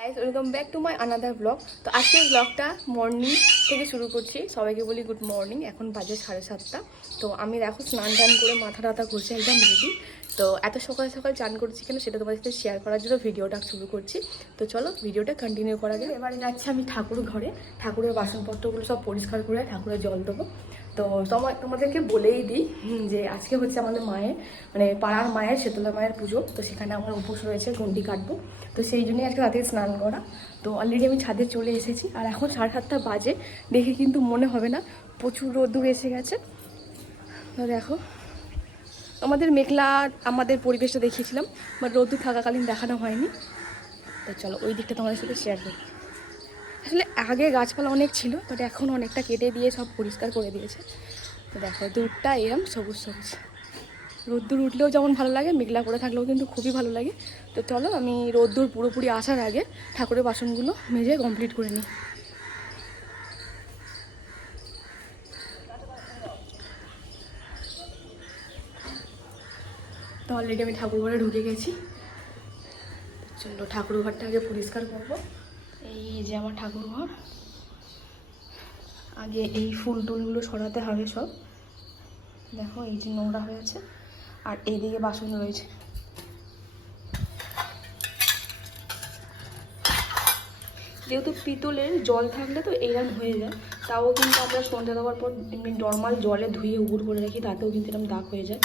Guys welcome back to my another blog. তো আজকের ব্লগটা মর্নিং থেকে শুরু করছি। সবাইকে বলি গুড মর্নিং। এখন বাজে 7:30। তো আমি দেখো স্নান টান করে মাথা টাথা ঘষে একদম রেডি। তো এত সকাল সকাল চান করছি কেন সেটা তোমাদের সাথে শেয়ার করার জন্য ভিডিওটা শুরু করছি। তো চলো ভিডিওটা কন্টিনিউ করা যায়। এবারে যাচ্ছি আমি ঠাকুর ঘরে, ঠাকুরের বাসনপত্রগুলো সব পরিষ্কার করে ঠাকুরের জল দেবো। তো তোমাদেরকে বলেই দিই যে আজকে হচ্ছে আমাদের মায়ের মানে পাড়ার মায়ের শীতলা মায়ের পুজো। তো সেখানে আমার উপোস রয়েছে, ঘন্টি কাটবো। তো সেই জন্যই আজকে রাতে স্নান করা। তো অলরেডি আমি ছাদে চলে এসেছি আর এখন 7:30 বাজে। দেখে কিন্তু মনে হবে না প্রচুর রোদ্দুর এসে গেছে। তো দেখো আমাদের মেঘলা আমাদের পরিবেশটা দেখিয়েছিলাম, বাট রোদ্দুর থাকাকালীন দেখানো হয়নি। তো চলো ওই দিকটা তোমাদের সাথে শেয়ার করি। আসলে আগে গাছপালা অনেক ছিল, বাট এখন অনেকটা কেটে দিয়ে সব পরিষ্কার করে দিয়েছে। তো দেখো দূরটা এরম সবুজ সবুজ। রোদ্দুর উঠলেও যেমন ভালো লাগে, মেঘলা করে থাকলেও কিন্তু খুবই ভালো লাগে। তো চলো আমি রোদ্দুর পুরোপুরি আসার আগে ঠাকুরের বাসনগুলো মেজে কমপ্লিট করে নিই। তো অলরেডি আমি ঠাকুর ঘরে ঢুকে গেছি। চলো ঠাকুর ঘরটা আগে পরিষ্কার করবো। এই যে আমার ঠাকুর ঘর। আগে এই ফুল টুলগুলো সরাতে হবে সব। দেখো এই যে নোংরা হয়েছে আর এইদিকে বাসন রয়েছে। যেহেতু পিতলের জল থাকলে তো এরকম হয়ে যায়, তাও কিন্তু আমরা সন্ধ্যা দেওয়ার পর এমনি নর্মাল জলে ধুয়ে উগুর করে রাখি, তাতেও কিন্তু এরকম দাগ হয়ে যায়।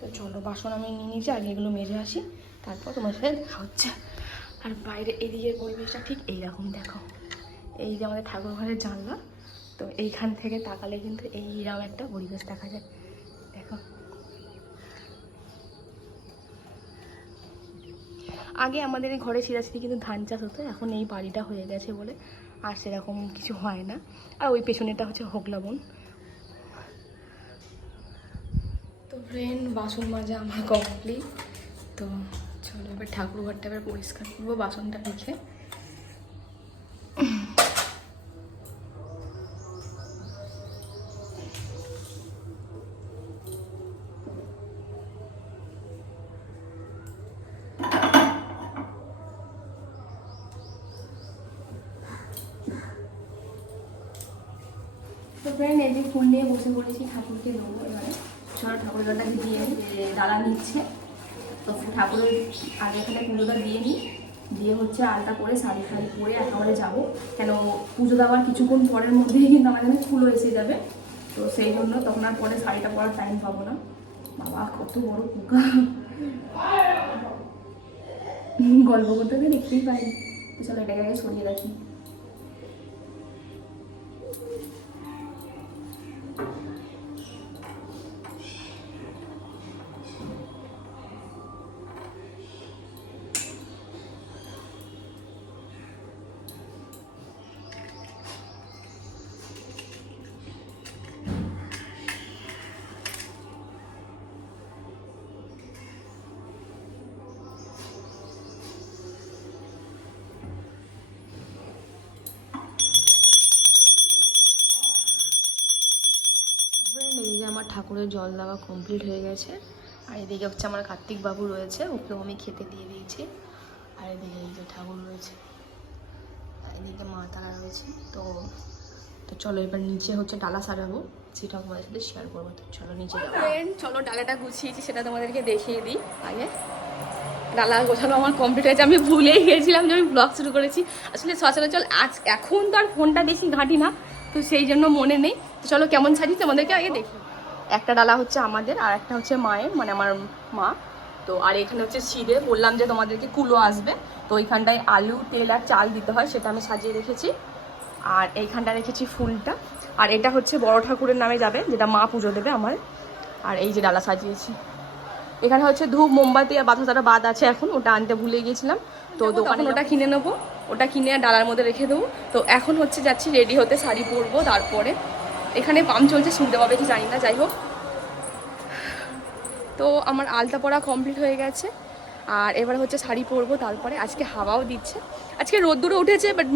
তো চলো বাসন আমি নিয়ে নিয়েছি, আগে এগুলো মেজে আসি, তারপর তোমার সাথে দেখা হচ্ছে। আর বাইরে এদিকের পরিবেশটা ঠিক এইরকম। দেখো এই যে আমাদের ঠাকুর ঘরের জানলা, তো এইখান থেকে তাকালে কিন্তু এইরকম একটা পরিবেশ দেখা যায়। দেখো আগে আমাদের এই ঘরে ছিঁড়াছিঁড়ি কিন্তু ধান চাষ হতো, এখন এই বাড়িটা হয়ে গেছে বলে আর সেরকম কিছু হয় না। আর ওই পেছনেটা হচ্ছে হোগলা বন। তো ফ্রেন্ড বাসন মাজা আমার কমপ্লিট। তো চলো এবার ঠাকুর ঘরটা এবার পরিষ্কার করবো বাসনটা রেখে। তো ফ্রেন্ড এই যে ফুল নিয়ে বসে পড়েছি, ঠাকুরকে দেবো এবারে। চলো ঠাকুরের জলটাকে দিয়ে নিই, ডালা নিচ্ছে। তো ঠাকুরের আগে এখানে পুজোটা দিয়ে নিই, দিয়ে হচ্ছে আলতা করে শাড়ি ফাড়ি পরে একেবারে যাবো। কেন পুজো দেওয়ার কিছুক্ষণ পরের মধ্যেই কিন্তু আমাদের ফুলও এসে যাবে। তো সেই জন্য তখন আর পরে শাড়িটা পরার টাইম পাবো না। বাবা কত বড় পোকা, গল্প করতে দেখতেই পাইনি। তো চলো এটাকে আগে সরিয়ে রাখি। এই যে আমার ঠাকুরের জল দেওয়া কমপ্লিট হয়ে গেছে। আর এদিকে হচ্ছে আমার কার্তিক বাবু রয়েছে, ওকেও আমি খেতে দিয়ে দিয়েছি। আর এদিকে এই যে ঠাকুর রয়েছে, আর এদিকে মা তারা রয়েছে। তো তো চলো এবার নিচে হচ্ছে ডালা সাজাবো, সেটা তোমাদের সাথে শেয়ার করবো। তো চলো নিচে যাবো। চলো ডালাটা গুছিয়েছি সেটা তোমাদেরকে দেখিয়ে দিই। আগে ডালা গোছানো আমার কমপ্লিট হয়েছে, আমি ভুলেই গিয়েছিলাম যে আমি ব্লগ শুরু করেছি। আসলে সচরাচর এখন তো আর ফোনটা বেশি ঘাঁটি না, তো সেই জন্য মনে নেই। তো চলো কেমন সাজিয়েছি আমাদেরকে আগে দেখি। একটা ডালা হচ্ছে আমাদের আর একটা হচ্ছে মায়ের, মানে আমার মা। তো আর এখানে হচ্ছে সিঁড়ে, বললাম যে তোমাদেরকে কুলো আসবে, তো ওইখানটায় আলু তেল আর চাল দিতে হয়, সেটা আমি সাজিয়ে রেখেছি। আর এইখানটা রেখেছি ফুলটা। আর এটা হচ্ছে বড় ঠাকুরের নামে যাবে, যেটা মা পুজো দেবে আমার। আর এই যে ডালা সাজিয়েছি, এখানে হচ্ছে ধূপ মোমবাতি আর বাতাসাটা বাদ আছে, এখন ওটা আনতে ভুলে গিয়েছিলাম। তো দোকানে ওটা কিনে নেবো, ওটা কিনে ডালার মধ্যে রেখে দেবো। তো এখন হচ্ছে যাচ্ছি রেডি হতে, শাড়ি পরবো। তারপরে এখানে পাম্প চলছে, শুনতে পাবে কি জানি না, যাই হোক। তো আমার আলতা পরা কমপ্লিট হয়ে গেছে, আর এবার হচ্ছে শাড়ি পরবো। তারপরে আজকে হাওয়াও দিচ্ছে, আজকে রোদ্দুরও উঠেছে, বাট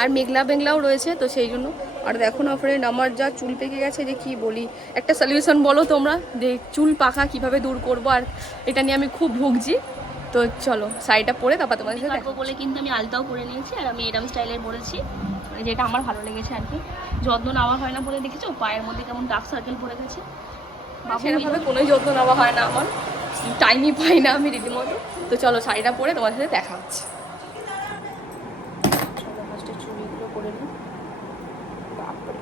আর মেঘলা মেঘলাও রয়েছে, তো সেই জন্য। আর দেখো না ফ্রেন্ড, আমার যা চুল পেকে গেছে যে কি বলি, একটা সলিউশন বলো তোমরা যে চুল পাকা কিভাবে দূর করবো। আর এটা নিয়ে আমি খুব ভুগছি। তো চলো শাড়িটা পরে তারপর তোমাদের সাথে দেখো বলে কিন্তু আমি আলতাও পরে নিয়েছি, আর আমি এরম স্টাইলের পরেছি, যেটা আমার ভালো লেগেছে আর কি। যত্ন নেওয়া হয় না বলে দেখেছো পায়ের মধ্যে কেমন ডার্ক সার্কেল পড়ে গেছে। সেরকমভাবে কোনোই যত্ন নেওয়া হয় না আমার, টাইমই পাই না আমি রীতিমতো। তো চলো শাড়িটা পরে তোমার সাথে দেখা হচ্ছে। চলো ফার্স্টে চুড়িগুলো করে নিই। বাপরে,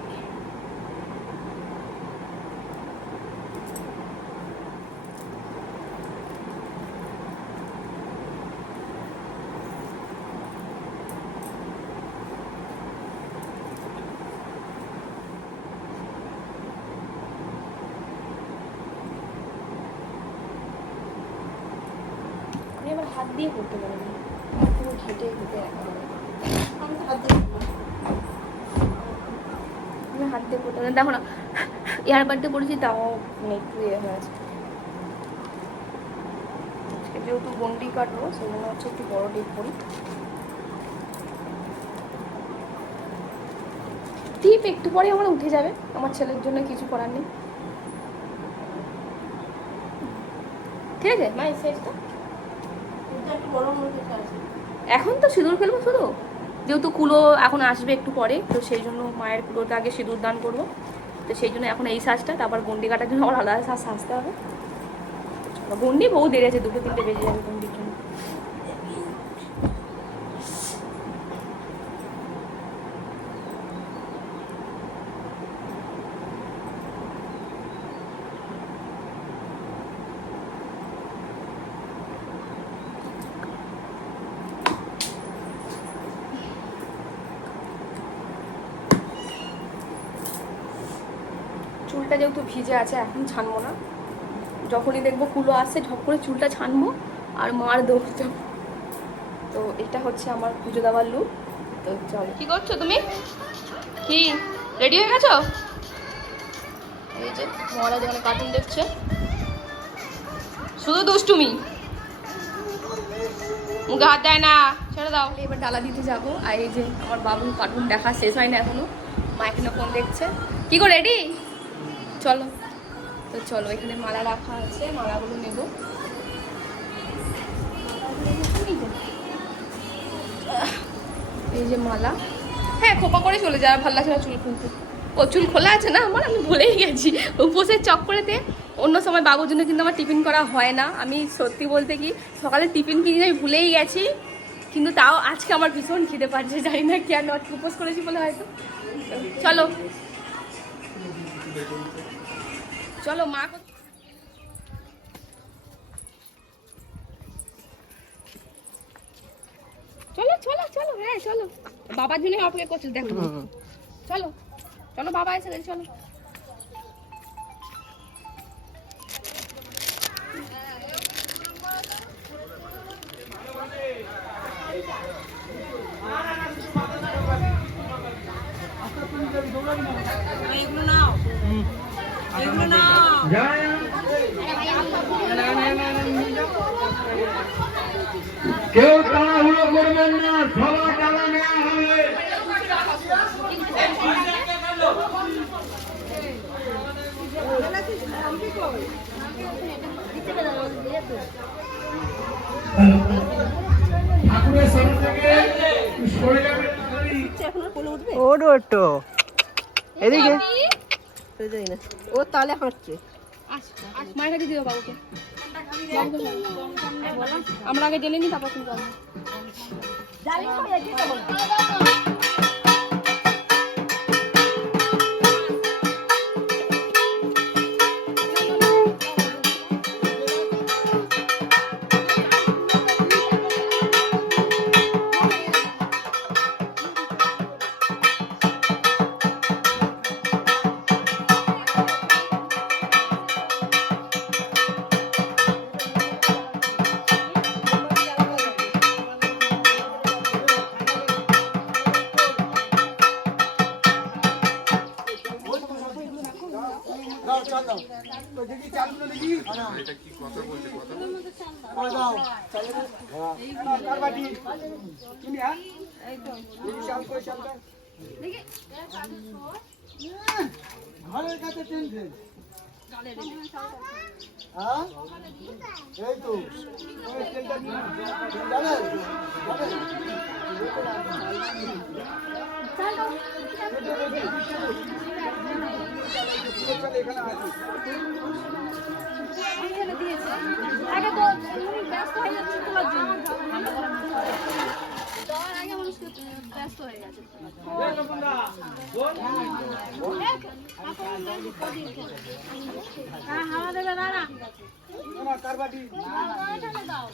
আমি আবার হাত দিয়ে করতে পারি না, পুরো ঘেটে ঘেটে একেবারে। আমি হাত দিয়ে করতে পারি। দেখো না এয়ারবাডে পড়েছি, তাও একটু ইয়ে হয়েছে। যেহেতু গন্ডি কাটবো সেই জন্য হচ্ছে একটু বড় টিপ করি। টিপ একটু পরে আমার উঠে যাবে, আমার ছেলের জন্য কিছু করার নেই। ঠিক আছে মা, এই সাইজটা এখন তো সিঁদুর খেলবো শুধু, যেহেতু কুলো এখন আসবে একটু পরে, তো সেই জন্য মায়ের কুলোতে আগে সিঁদুর দান করবো। তো সেই জন্য এখন এই সাজটা, তারপর গন্ডি কাটার জন্য আমার আলাদা সাজ সাজতে হবে। গন্ডি বহু দেরি আছে, 2-3টে বেজে যাবে গন্ডির জন্য। চুলটা যেহেতু ভিজে আছে এখন ছানবো না, যখনই দেখবো কুলো আসছে ঝপ করে চুলটা ছানবো আর মার দৌড় যাবো। তো এটা হচ্ছে আমার পুজো দেওয়ার লুক। তো চলো, কি করছো তুমি? কি রেডি হয়ে গেছো? এই যে মহারাজ এখানে কার্টুন দেখছে, শুধু দুষ্টুমি, মুখে হাত দেয় না, ছেড়ে দাও। এবার ডালা দিতে যাবো। আর এই যে আমার বাবু কার্টুন দেখা শেষ হয় না এখনো, মা এখানে ফোন দেখছে। কি গো রেডি? চলো। তো চলো, এখানে মালা রাখা আছে, মালাগুলো নেব। এই যে মালা, হ্যাঁ খোপা করে চলে যায়, আর ভালো লাগছে না চুল খুলতে। ও চুল খোলা আছে না আমার, আমি ভুলেই গেছি উপোসের চক্করেতে। অন্য সময় বাবুর জন্য কিন্তু আমার টিফিন করা হয় না। আমি সত্যি বলতে কি সকালে টিফিন কিনে আমি ভুলেই গেছি, কিন্তু তাও আজকে আমার ভীষণ খিদে পাচ্ছে, জানি না কেন, উপোস করেছি বলে হয়তো। চলো চলো মা, চলো চলো চলো, হ্যাঁ চলো, বাবার জন্য অপেক্ষা করছো দেখো। চলো চলো, বাবা এসে গেছে, চলো। এগুলো নাও, এগুলো নাও। কেউ তাড়াহুড়ো করবেন না, সবার টাকা নেওয়া হবে। ঠাকুরের সামনে থেকে সরে যাবেন। এদিকে ও তাহলে হাঁটছে। মায়ের কাছে দিও বাবুকে, আমরা আগে জেনে নিই তারপর তুমি যাবো। ঘরের কাছে টেনশন হ্যাঁ এই তো ওই তেলটা নিয়ে জানেন এখানে আছে ব্যস্ত হয়ে যাচ্ছে তোলার জন্য দেওয়ার আগে মানুষ ব্যস্ত হয়ে গেছে হ্যাঁ হাওয়া দেবে দাঁড়া কার বাটি দাও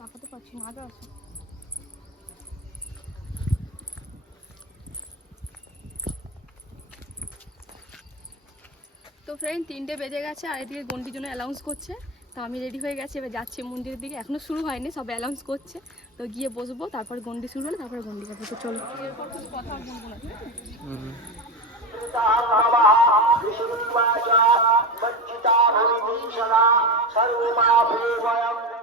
তাকাতে পারছি না আগে আসো। তো ফ্রেন্ড 3টে বেজে গেছে আর এদিকে গন্ডির জন্য অ্যালাউন্স করছে। তো আমি রেডি হয়ে গেছি, এবার যাচ্ছি মন্দিরের দিকে। এখনো শুরু হয়নি, সব অ্যালাউন্স করছে। তো গিয়ে বসবো, তারপর গন্ডি শুরু হলে তারপরে গন্ডি কাটবো। তো চলো, এরপর কিছু কথা বলবো না। विष्णुवाचा वंचिता भूमिभूषणा सर्वमाभूवयम्